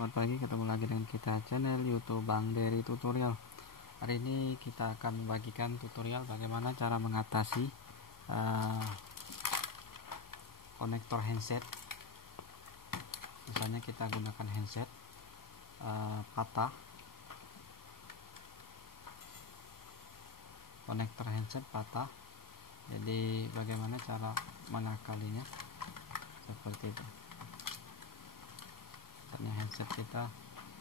Selamat pagi, ketemu lagi dengan kita channel YouTube Bang Dery Tutorial. Hari ini kita akan membagikan tutorial bagaimana cara mengatasi konektor handset. Misalnya kita gunakan handset patah, konektor handset patah. Jadi bagaimana cara mengakalinya, seperti itu. Misalnya handset kita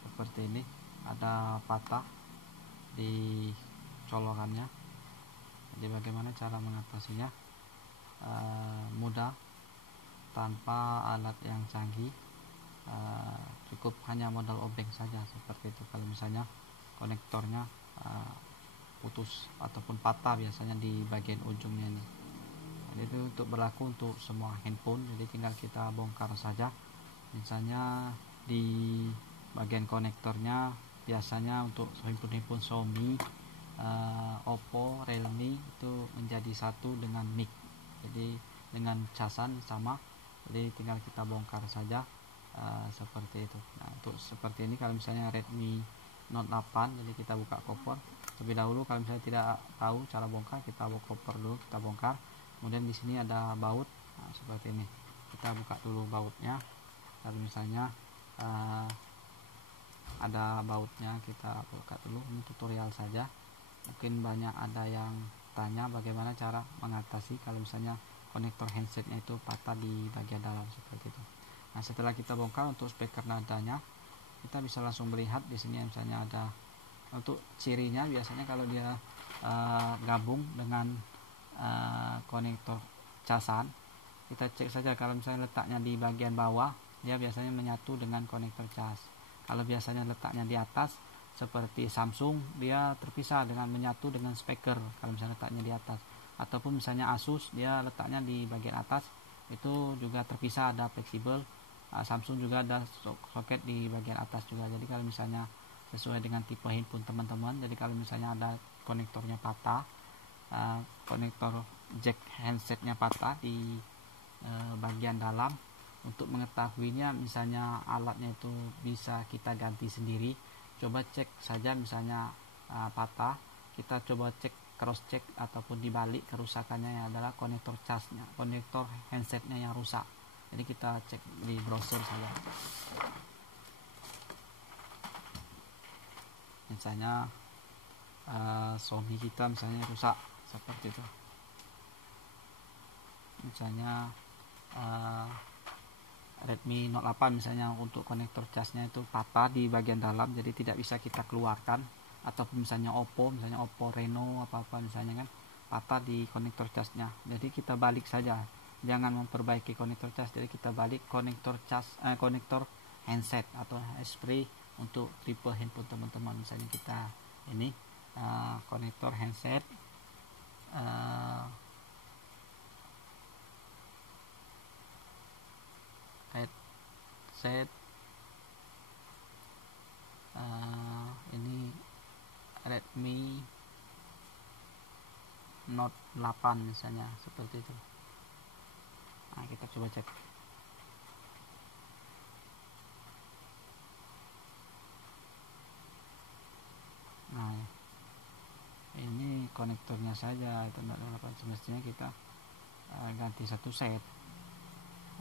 seperti ini, ada patah di colokannya. Jadi bagaimana cara mengatasinya? Mudah, tanpa alat yang canggih, cukup hanya modal obeng saja, seperti itu. Kalau misalnya konektornya putus ataupun patah biasanya di bagian ujungnya ini. Jadi itu untuk berlaku untuk semua handphone. Jadi tinggal kita bongkar saja. Misalnya di bagian konektornya biasanya untuk handphone Xiaomi, Oppo, Realme itu menjadi satu dengan mic. Jadi dengan casan sama. Jadi tinggal kita bongkar saja seperti itu. Nah, untuk seperti ini kalau misalnya Redmi Note 8, jadi kita buka koper terlebih dahulu. Kalau misalnya tidak tahu cara bongkar, kita buka koper dulu, kita bongkar. Kemudian di sini ada baut. Nah, seperti ini. Kita buka dulu bautnya. Kalau misalnya ada bautnya, kita buka dulu. Ini tutorial saja. Mungkin banyak ada yang tanya bagaimana cara mengatasi kalau misalnya konektor handsetnya itu patah di bagian dalam, seperti itu. Nah, setelah kita bongkar, untuk speaker nadanya kita bisa langsung melihat di sini. Misalnya ada untuk cirinya, biasanya kalau dia gabung dengan konektor casan, kita cek saja. Kalau misalnya letaknya di bagian bawah, dia biasanya menyatu dengan konektor cas. Kalau biasanya letaknya di atas, seperti Samsung, dia terpisah dengan menyatu dengan speaker. Kalau misalnya letaknya di atas, ataupun misalnya Asus, dia letaknya di bagian atas, itu juga terpisah, ada fleksibel. Samsung juga ada soket di bagian atas juga. Jadi kalau misalnya sesuai dengan tipe handphone teman-teman, jadi kalau misalnya ada konektornya patah, konektor jack handsetnya patah di bagian dalam, untuk mengetahuinya misalnya alatnya itu bisa kita ganti sendiri, coba cek saja. Misalnya patah, kita coba cek, cross check ataupun dibalik kerusakannya yang adalah konektor casnya, konektor handsetnya yang rusak. Jadi kita cek di browser saja. Misalnya Xiaomi kita misalnya rusak, seperti itu. Misalnya Redmi Note 8 misalnya, untuk konektor casnya itu patah di bagian dalam, jadi tidak bisa kita keluarkan. Ataupun misalnya Oppo Reno apa-apa misalnya kan, patah di konektor casnya. Jadi kita balik saja, jangan memperbaiki konektor cas. Jadi kita balik konektor cas, konektor handset atau spray untuk tipe handphone teman-teman. Misalnya kita ini konektor handset, ini Redmi Note 8 misalnya, seperti itu. Nah, kita coba cek. Nah, ini konektornya saja itu Note 8. Semestinya kita ganti satu set.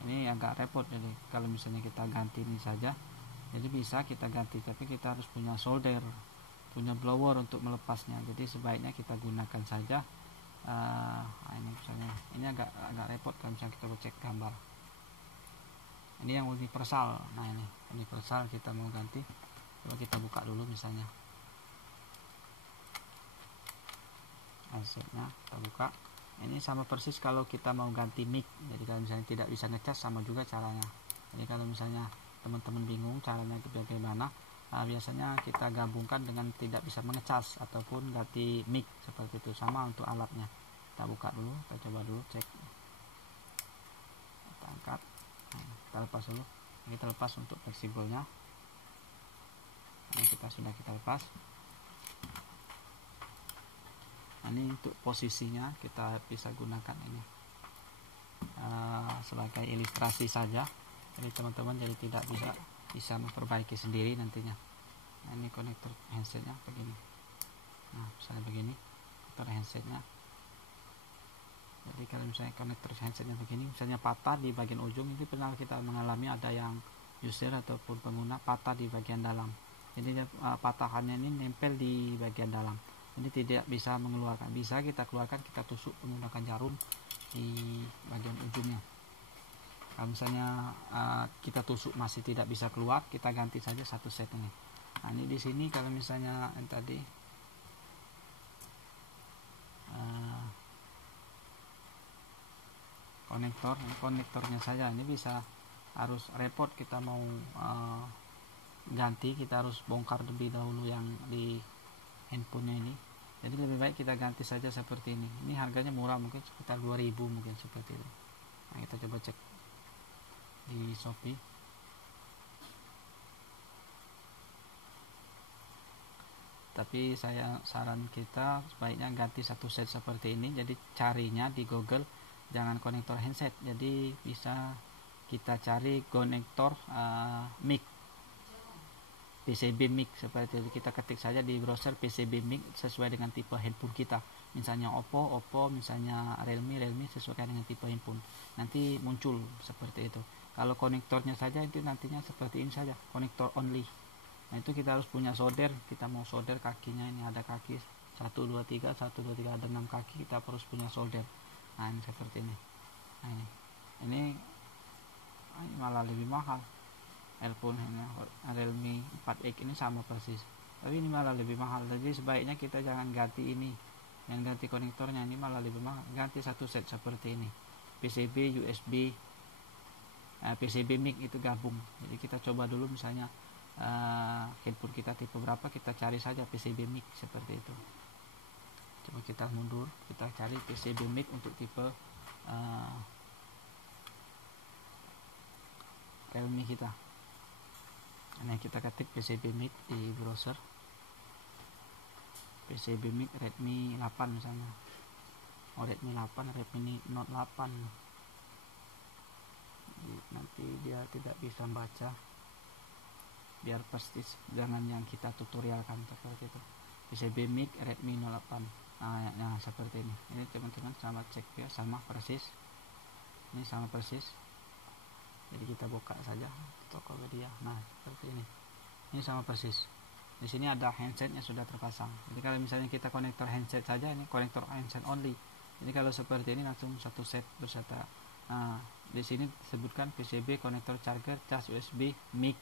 Ini agak repot. Jadi kalau misalnya kita ganti ini saja, jadi bisa kita ganti, tapi kita harus punya solder, punya blower untuk melepasnya. Jadi sebaiknya kita gunakan saja. Ini misalnya, ini agak repot kalau misalnya kita cek gambar. Ini yang universal. Nah, ini universal kita mau ganti. Coba kita buka dulu misalnya handsetnya, kita buka. Ini sama persis kalau kita mau ganti mic. Jadi kalau misalnya tidak bisa ngecas, sama juga caranya. Jadi kalau misalnya teman-teman bingung caranya bagaimana, biasanya kita gabungkan dengan tidak bisa mengecas ataupun ganti mic, seperti itu. Sama untuk alatnya. Kita buka dulu, kita coba dulu cek. Kita angkat, kita lepas dulu. Kita lepas untuk fleksibelnya. Ini kita lepas. Ini untuk posisinya kita bisa gunakan ini sebagai ilustrasi saja. Jadi teman-teman jadi tidak bisa bisa memperbaiki sendiri nantinya. Nah, ini konektor handsetnya begini. Nah, misalnya begini konektor handsetnya. Jadi kalau misalnya konektor handsetnya begini, misalnya patah di bagian ujung, ini pernah kita mengalami ada yang user ataupun pengguna patah di bagian dalam. Jadi patahannya ini nempel di bagian dalam. Ini tidak bisa mengeluarkan. Bisa kita keluarkan, kita tusuk menggunakan jarum di bagian ujungnya. Kalau misalnya kita tusuk masih tidak bisa keluar, kita ganti saja satu set ini. Nah, ini di sini kalau misalnya yang tadi konektornya saja ini bisa harus repot kita mau ganti, kita harus bongkar lebih dahulu yang di handphonenya ini. Jadi lebih baik kita ganti saja seperti ini. Ini harganya murah, mungkin sekitar 2000 mungkin seperti itu. Nah, kita coba cek di Shopee. Tapi saya saran kita sebaiknya ganti satu set seperti ini. Jadi carinya di Google jangan konektor handset. Jadi bisa kita cari konektor mic, PCB mic seperti itu. Kita ketik saja di browser PCB mic sesuai dengan tipe handphone kita. Misalnya Oppo, misalnya Realme, sesuaikan dengan tipe handphone. Nanti muncul seperti itu. Kalau konektornya saja itu nantinya seperti ini saja, konektor only. Nah, itu kita harus punya solder. Kita mau solder kakinya, ini ada kaki 1 2 3 ada 6 kaki, kita harus punya solder. Nah, ini seperti ini. Nah, ini malah lebih mahal. Earphone ini Realme 4X ini sama persis, tapi ini malah lebih mahal. Jadi sebaiknya kita jangan ganti ini, yang ganti konektornya, ini malah lebih mahal. Ganti satu set seperti ini, PCB USB, PCB mic itu gabung. Jadi kita coba dulu misalnya handphone kita tipe berapa, kita cari saja PCB mic seperti itu. Coba kita mundur, kita cari PCB mic untuk tipe Realme kita. Nah, kita ketik PCB mic di browser, PCB mic Redmi 8 misalnya. Redmi 8, Redmi Note 8. Nanti dia tidak bisa baca, biar persis dengan yang kita tutorialkan seperti itu. PCB mic Redmi Note 8. Nah, seperti ini. Ini teman-teman sama cek ya, sama persis. Ini sama persis. Jadi kita buka saja Tokopedia. Nah, seperti ini. Ini sama persis. Di sini ada handsetnya sudah terpasang. Jadi kalau misalnya kita konektor handset saja, ini konektor handset only. Jadi kalau seperti ini langsung satu set berserta. Nah, di sini disebutkan PCB, konektor charger, cas USB, mic,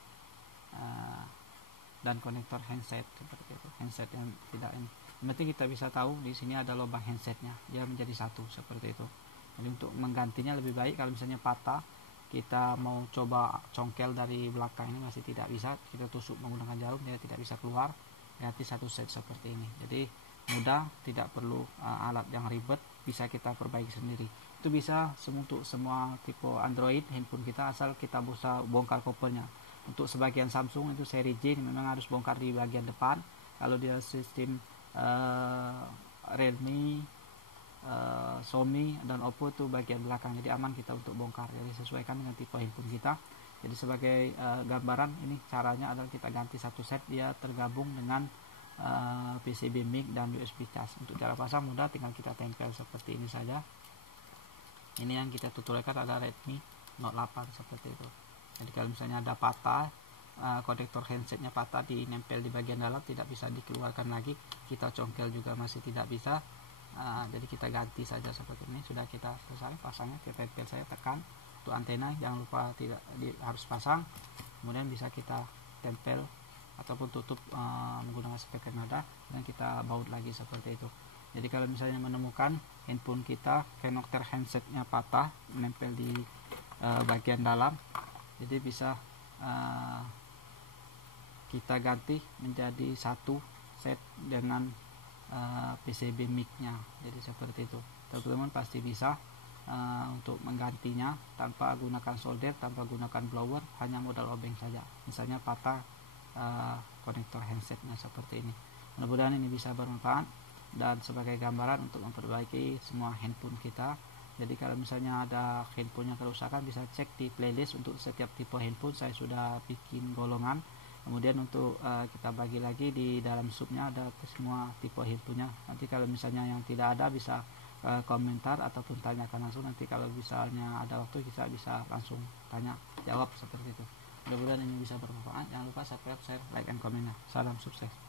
dan konektor handset seperti itu. Handset yang tidak ini. Nanti kita bisa tahu di sini ada lubang handsetnya, dia menjadi satu seperti itu. Jadi untuk menggantinya lebih baik kalau misalnya patah, kita mau coba congkel dari belakang ini masih tidak bisa, kita tusuk menggunakan jarum, dia tidak bisa keluar, ganti satu set seperti ini. Jadi mudah, tidak perlu alat yang ribet, bisa kita perbaiki sendiri. Itu bisa untuk semua tipe Android handphone kita, asal kita bisa bongkar kopernya. Untuk sebagian Samsung itu seri J memang harus bongkar di bagian depan. Kalau dia sistem Realme, Xiaomi dan Oppo itu bagian belakang, jadi aman kita untuk bongkar. Jadi sesuaikan dengan tipe handphone kita. Jadi sebagai gambaran, ini caranya adalah kita ganti satu set, dia tergabung dengan PCB mic dan USB cas. Untuk cara pasang mudah, tinggal kita tempel seperti ini saja. Ini yang kita tutorialkan ada Redmi Note 8 seperti itu. Jadi kalau misalnya ada patah, konektor handsetnya patah, dinempel di bagian dalam, tidak bisa dikeluarkan lagi, kita congkel juga masih tidak bisa. Jadi kita ganti saja seperti ini. Sudah kita selesai pasangnya, kita tempel saya tekan untuk antena, jangan lupa harus pasang. Kemudian bisa kita tempel ataupun tutup menggunakan speaker nada, dan kita baut lagi seperti itu. Jadi kalau misalnya menemukan handphone kita konektor handsetnya patah, menempel di bagian dalam, jadi bisa kita ganti menjadi satu set dengan PCB mic-nya. Jadi seperti itu. Teman-teman pasti bisa untuk menggantinya tanpa gunakan solder, tanpa gunakan blower, hanya modal obeng saja. Misalnya patah konektor handsetnya seperti ini. Mudah-mudahan ini bisa bermanfaat dan sebagai gambaran untuk memperbaiki semua handphone kita Jadi kalau misalnya ada handphonenya kerusakan, bisa cek di playlist. Untuk setiap tipe handphone saya sudah bikin golongan. Kemudian untuk kita bagi lagi di dalam subnya ada semua tipe handphonenya. Nanti kalau misalnya yang tidak ada bisa komentar ataupun tanyakan langsung. Nanti kalau misalnya ada waktu kita bisa langsung tanya jawab seperti itu. Mudah-mudahan ini bisa bermanfaat. Jangan lupa subscribe, share, like, and comment. Salam sukses.